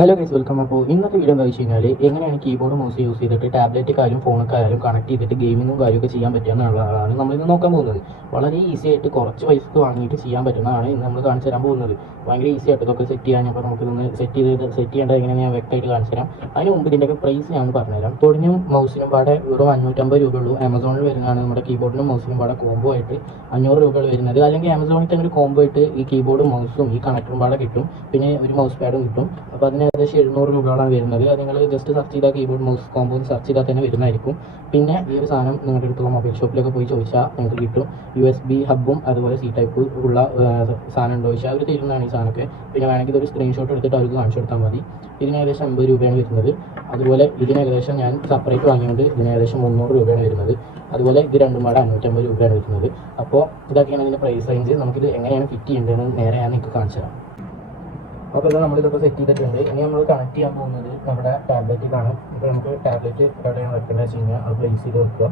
Hello guys, welcome. അപ്പോൾ ഇന്നത്തെ video എന്താ വെച്ച് കഴിഞ്ഞാൽ എങ്ങനെയാണ് കീബോർഡ് മൗസ് യൂസ് ചെയ്തിട്ട് ടാബ്ലറ്റിക്കായാലും ഫോണൊക്കെയായാലും കണക്ട് ചെയ്തിട്ട് ഗെയിമിങ്ങും കാര്യമൊക്കെ ചെയ്യാൻ പറ്റുന്നതാണ് നമ്മളിന്ന് നോക്കാൻ പോകുന്നത്. വളരെ ഈസി ആയിട്ട് കുറച്ച് പൈസക്ക് വാങ്ങിയിട്ട് ചെയ്യാൻ പറ്റുന്നതാണ് ഇന്ന് നമ്മൾ കാണിച്ചു തരാൻ പോകുന്നത്. ഭയങ്കര ഈസി ആയിട്ട് ഇതൊക്കെ സെറ്റ് ചെയ്യാൻ അപ്പോൾ നമുക്കിതൊന്ന് സെറ്റ് ചെയ്യേണ്ടത് എങ്ങനെയാണ് ഞാൻ വ്യക്തമായിട്ട് കാണിച്ചു തരാം. അതിന് മുമ്പ് ഇതിൻ്റെയൊക്കെ പ്രൈസ് ഞാൻ പറഞ്ഞുതരാം. തൊടിഞ്ഞും മൗസിനും പാടെ വെറും 550 രൂപയുള്ളൂ. ആമസോണിൽ വരുന്നതാണ് നമ്മുടെ കീബോർഡിനും മൗസിനും പാടെ കോംബോ ആയിട്ട് 500 രൂപകൾ വരുന്നത്. അല്ലെങ്കിൽ ആമസോണിൽ തന്നെ ഒരു കോംബോ ആയിട്ട് ഈ കീബോർഡും മൗസും ഈ കണക്ടറും പാടെ കിട്ടും, പിന്നെ ഒരു മൗസ് പാഡും കിട്ടും. അപ്പോൾ അതിന് ഏകദേശം 700 രൂപയാണ് വരുന്നത്. അത് നിങ്ങൾ ജസ്റ്റ് സെർച്ച് ചെയ്താൽ കീബോർഡ് മൗസ് കോംബോ സെർച്ച് ചെയ്താൽ തന്നെ വരുന്നതായിരിക്കും. പിന്നെ ഈ ഒരു സാധനം നിങ്ങളുടെ അടുത്തുള്ള മൊബൈൽ ഷോപ്പിലൊക്കെ പോയി ചോദിച്ചാൽ നിങ്ങൾക്ക് കിട്ടും. USB ഹബ്ബും അതുപോലെ C ടൈപ്പ് ഉള്ള സാധനം ഉണ്ടോ ചോദിച്ചാൽ അവർ തരുന്നതാണ് ഈ സാധനമൊക്കെ. പിന്നെ വേണമെങ്കിൽ ഇതൊരു സ്ക്രീൻഷോട്ട് എടുത്തിട്ട് അവർക്ക് കാണിച്ചു കൊടുത്താൽ മതി. ഇതിന് ഏകദേശം 50 രൂപയാണ് വരുന്നത്. അതുപോലെ ഇതിന് ഏകദേശം ഞാൻ സെപ്പറേറ്റ് വാങ്ങിയുകൊണ്ട് ഇതിന് ഏകദേശം 300 രൂപയാണ് വരുന്നത്. അതുപോലെ ഇത് രണ്ടും പാടെ 550 രൂപയാണ് വരുന്നത്. അപ്പോൾ ഇതൊക്കെയാണ് ഇതിൻ്റെ പ്രൈസ് റേഞ്ച്. നമുക്കിത് എങ്ങനെയാണ് ഫിറ്റ് ചെയ്യേണ്ടതെന്ന് നേരെ ഞാൻ നിങ്ങൾക്ക് കാണിച്ചു തരാം. അപ്പോൾ ഇത് നമ്മളിതൊക്കെ സെറ്റ് ചെയ്തിട്ടുണ്ട്. ഇനി നമ്മൾ കണക്ട് ചെയ്യാൻ പോകുന്നത് നമ്മുടെ ടാബ്ലറ്റിലാണ്. ഇപ്പോൾ നമുക്ക് ടാബ്ലറ്റ് എവിടെയാണ് വെക്കേണ്ടത് വെച്ച് കഴിഞ്ഞാൽ അത് പ്ലേസ് ചെയ്ത് വെക്കുക.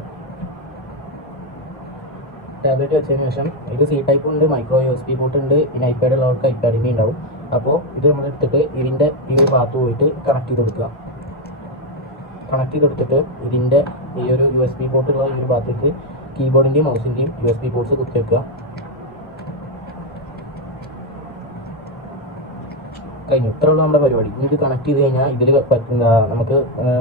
ടാബ്ലറ്റ് വെച്ചതിന് ശേഷം ഇത് C ടൈപ്പ് ഉണ്ട്, മൈക്രോ USB പോർട്ട് ഉണ്ട്, പിന്നെ iPad ഉള്ളവർക്ക് iPad ഉണ്ടാവും. അപ്പോൾ ഇത് നമ്മൾ എടുത്തിട്ട് ഇതിൻ്റെ ഈ ഒരു ഭാഗത്ത് പോയിട്ട് കണക്ട് ചെയ്ത് കൊടുക്കുക. കണക്ട് ചെയ്തെടുത്തിട്ട് ഇതിൻ്റെ ഈ ഒരു USB പോർട്ടുള്ള ഈ ഒരു ഭാഗത്തേക്ക് കീബോർഡിൻ്റെയും മൗസിൻ്റെയും USB പോർട്ട്സ് കുത്തി വെക്കുക. കഴിഞ്ഞു. ഇത്രയുള്ള നമ്മുടെ പരിപാടി. ഇത് കണക്ട് ചെയ്ത് കഴിഞ്ഞാൽ ഇതിൽ നമുക്ക്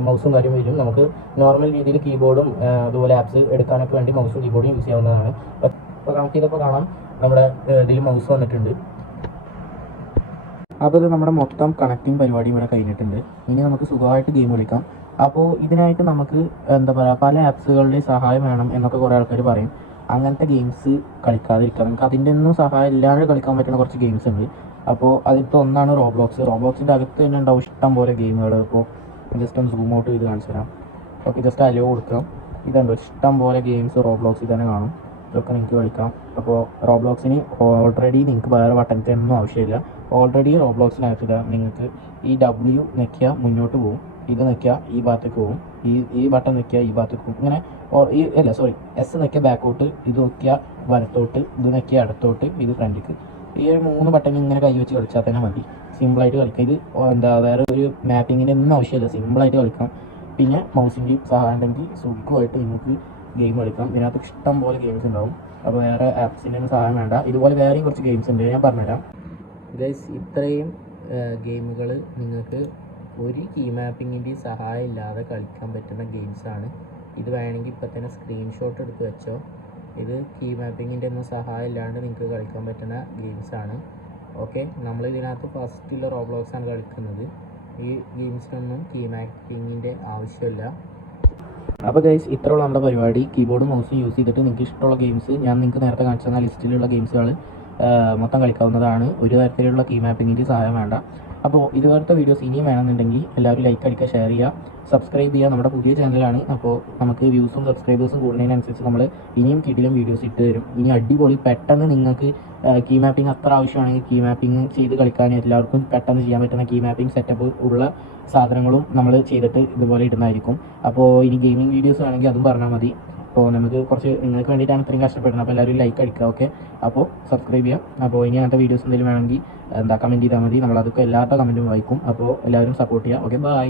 മൗസും കാര്യം വരും. നമുക്ക് നോർമൽ രീതിയിൽ കീബോർഡും അതുപോലെ ആപ്സ് എടുക്കാനൊക്കെ വേണ്ടി മൗസും കീബോർഡും യൂസ് ചെയ്യാവുന്നതാണ്. ഇപ്പോൾ കണക്ട് ചെയ്തപ്പോൾ കാണാം നമ്മുടെ ഇതിൽ മൗസ് വന്നിട്ടുണ്ട്. അപ്പോൾ ഇത് നമ്മുടെ മൊത്തം കണക്റ്റിംഗ് പരിപാടി ഇവിടെ കഴിഞ്ഞിട്ടുണ്ട്. ഇനി നമുക്ക് സുഖമായിട്ട് ഗെയിം കളിക്കാം. അപ്പോൾ ഇതിനായിട്ട് നമുക്ക് എന്താ പറയുക, പല ആപ്സുകളുടെ സഹായം വേണം എന്നൊക്കെ കുറേ ആൾക്കാർ പറയും. അങ്ങനത്തെ ഗെയിംസ് കളിക്കാതിരിക്കുക. നമുക്ക് അതിൻ്റെ ഒന്നും സഹായം ഇല്ലാതെ കളിക്കാൻ പറ്റുന്ന കുറച്ച് ഗെയിംസ് ഉണ്ട്. അപ്പോൾ അതിലത്തെ ഒന്നാണ് റോബ്ലോക്സ്. റോബ്ലോക്സിൻ്റെ അകത്ത് തന്നെ ഉണ്ടാവും ഇഷ്ടം പോലെ ഗെയിമുകൾ. ഇപ്പോൾ ജസ്റ്റ് ഒന്ന് സൂം ഔട്ട് ചെയ്ത് കാണിച്ചു തരാം. ഓക്കെ, ജസ്റ്റ് അലോ കൊടുക്കാം. ഇതുണ്ടോ ഇഷ്ടം പോലെ ഗെയിംസ് റോബ്ലോക്സിൽ തന്നെ കാണും. ഇതൊക്കെ നിങ്ങൾക്ക് കളിക്കാം. അപ്പോൾ റോബ്ലോക്സിന് ഓൾറെഡി നിങ്ങൾക്ക് വേറെ ബട്ടൺസ് ഒന്നും ആവശ്യമില്ല. ഓൾറെഡി റോബ്ലോക്സിനകത്തില്ല. നിങ്ങൾക്ക് ഈ W ഞെക്കിയാൽ മുന്നോട്ട് പോകും, ഇത് ഞെക്കിയാൽ ഈ ഭാഗത്തേക്ക് പോകും, ഈ ബട്ടൺ ഞെക്കിയാൽ ഈ ഭാഗത്തേക്ക് പോകും. ഇങ്ങനെ S ഞെക്കിയാൽ ബാക്കോട്ട്, ഇത് നോക്കിയാൽ വലത്തോട്ട്, ഇത് ഞെക്കിയാൽ അടുത്തോട്ട്, ഇത് ഫ്രണ്ടിലേക്ക്. ഈ ഒരു 3 ബട്ടൺ ഇങ്ങനെ കൈ വെച്ച് കളിച്ചാൽ തന്നെ മതി. സിമ്പിളായിട്ട് കളിക്കാം. ഇത് വേറെ ഒരു മാപ്പിങ്ങിൻ്റെ ഒന്നും ആവശ്യമില്ല, സിമ്പിളായിട്ട് കളിക്കാം. പിന്നെ മൗസിൻ്റെയും സഹായം ഉണ്ടെങ്കിൽ സുഖമായിട്ട് നിങ്ങൾക്ക് ഗെയിം കളിക്കാം. ഇതിനകത്ത് ഇഷ്ടം പോലെ ഗെയിംസ് ഉണ്ടാവും. അപ്പോൾ വേറെ ആപ്സിൻ്റെ ഒന്നും സഹായം വേണ്ട. ഇതുപോലെ വേറെയും കുറച്ച് ഗെയിംസ് ഉണ്ട്, ഞാൻ പറഞ്ഞുതരാം. ഗൈസ്, ഇത്രയും ഗെയിമുകൾ നിങ്ങൾക്ക് ഒരു കീ മാപ്പിങ്ങിൻ്റെ സഹായം ഇല്ലാതെ കളിക്കാൻ പറ്റുന്ന ഗെയിംസാണ്. ഇത് വേണമെങ്കിൽ ഇപ്പോൾ തന്നെ സ്ക്രീൻഷോട്ട് എടുത്ത് വെച്ചോ. ഇത് കീ മാപ്പിങ്ങിൻ്റെ ഒന്നും സഹായം ഇല്ലാണ്ട് നിങ്ങൾക്ക് കളിക്കാൻ പറ്റുന്ന ഗെയിംസാണ്. ഓക്കെ, നമ്മൾ ഇതിനകത്ത് ഫസ്റ്റുള്ള റോബ്ലോക്സാണ് കളിക്കുന്നത്. ഈ ഗെയിംസിനൊന്നും കീ മാപ്പിങ്ങിൻ്റെ ആവശ്യമില്ല. അപ്പോൾ ഗൈസ്, ഇത്രയുള്ള നമ്മുടെ പരിപാടി. കീബോർഡും മൗസും യൂസ് ചെയ്തിട്ട് നിങ്ങൾക്ക് ഇഷ്ടമുള്ള ഗെയിംസ് ഞാൻ നിങ്ങൾക്ക് നേരത്തെ കാണിച്ചു തന്ന ലിസ്റ്റിലുള്ള ഗെയിംസുകൾ മൊത്തം കളിക്കാവുന്നതാണ്. ഒരു തരത്തിലുള്ള കീ മാപ്പിങ്ങിൻ്റെ സഹായം വേണ്ട. അപ്പോൾ ഇതുപോലത്തെ വീഡിയോസ് ഇനിയും വേണമെന്നുണ്ടെങ്കിൽ എല്ലാവരും ലൈക്ക് അടിക്കുക, ഷെയർ ചെയ്യുക, സബ്സ്ക്രൈബ് ചെയ്യുക. നമ്മുടെ പുതിയ ചാനലാണ്. അപ്പോൾ നമുക്ക് വ്യൂസും സബ്സ്ക്രൈബേഴ്സും കൂടുന്നതിനനുസരിച്ച് നമ്മൾ ഇനിയും കിടിലം വീഡിയോസ് ഇട്ട് തരും. ഇനി അടിപൊളി പെട്ടെന്ന് നിങ്ങൾക്ക് കീ മാപ്പിംഗ് അത്ര ആവശ്യമാണെങ്കിൽ കീ മാപ്പിംഗ് ചെയ്ത് കളിക്കാൻ എല്ലാവർക്കും പെട്ടെന്ന് ചെയ്യാൻ പറ്റുന്ന കീ മാപ്പിംഗ് സെറ്റപ്പ് ഉള്ള സാധനങ്ങളും നമ്മൾ ചെയ്തിട്ട് ഇതുപോലെ ഇടുന്നതായിരിക്കും. അപ്പോൾ ഇനി ഗെയിമിംഗ് വീഡിയോസ് വേണമെങ്കിൽ അതും പറഞ്ഞാൽ മതി. അപ്പോൾ നമുക്ക് കുറച്ച് നിങ്ങൾക്ക് വേണ്ടിയിട്ടാണ് ഇത്രയും കഷ്ടപ്പെടുന്നത്. അപ്പോൾ എല്ലാവരും ലൈക്ക് അടിക്കുക. ഓക്കെ, അപ്പോൾ സബ്സ്ക്രൈബ് ചെയ്യാം. അപ്പോൾ ഇനി അങ്ങനത്തെ വീഡിയോസ് എന്തെങ്കിലും വേണമെങ്കിൽ കമൻറ്റ് ചെയ്താൽ മതി. നമ്മളതൊക്കെ എല്ലാവരുടെ കമൻറ്റും വായിക്കും. അപ്പോൾ എല്ലാവരും സപ്പോർട്ട് ചെയ്യുക. Okay, by.